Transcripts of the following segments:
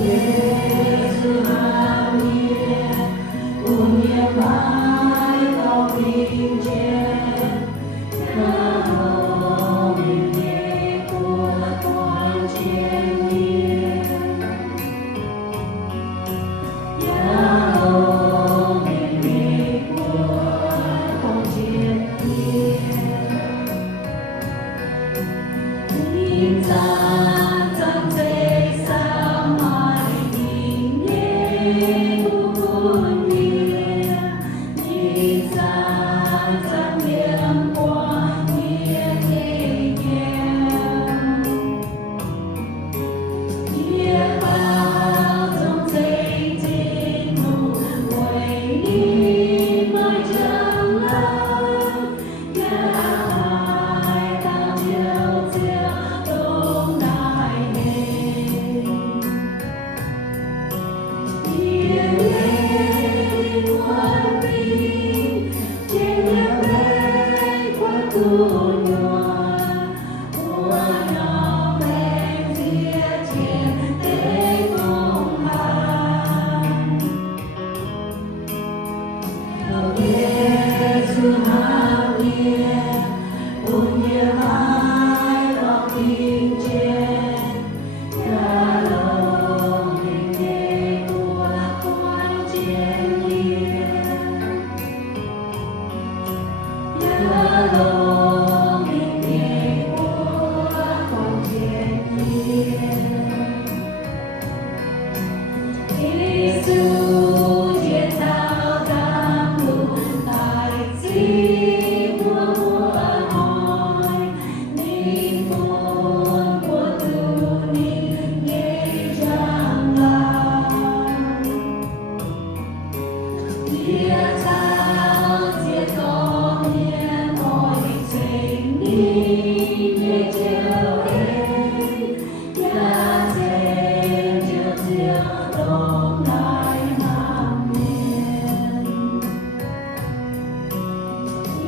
Giêsu hào nhiên, ùn nhẹ mãi vào bình trên, ca ngợi bình nhẹ của con trên nhiên. Yahweh bình nhẹ của con trên nhiên. Nhìn ra chẳng thể xa mãi nhìn nhé buồn nghĩa, nhìn ra chẳng niềm qua nghĩa thế nghèo. Nghĩa bao trong giây tin nụ quay đi mãi chẳng lắm. Hãy tạo chiều chiều đông đại này. Yêu lên quân binh trên nhà bay qua tu nhòa, qua nhỏ bên phía trên tế công hàng. Giêsu hào nhiên, ùn nhẹ mãi vào bình trên, ca ngợi bình nhẹ của con trên nhiên. Yahweh bình nhẹ của con trên nhiên. Giêsu chiến thắng cam đủ tại chi của muôn hỏi, niềm buồn của tu ni nghe chẳng lòng. Nghĩa trao diệt con nhiên mọi tình đi nghe chiều ấy, nhà trên chiều chiều đông đại nam miền.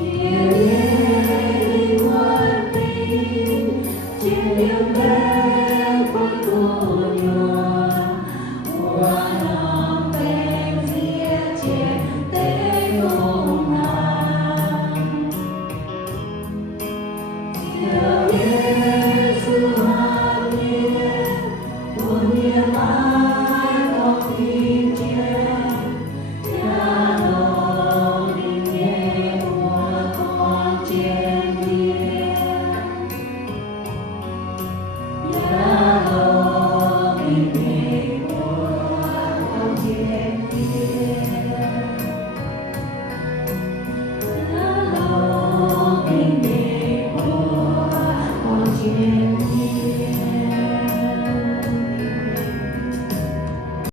Yêu quân binh trên đường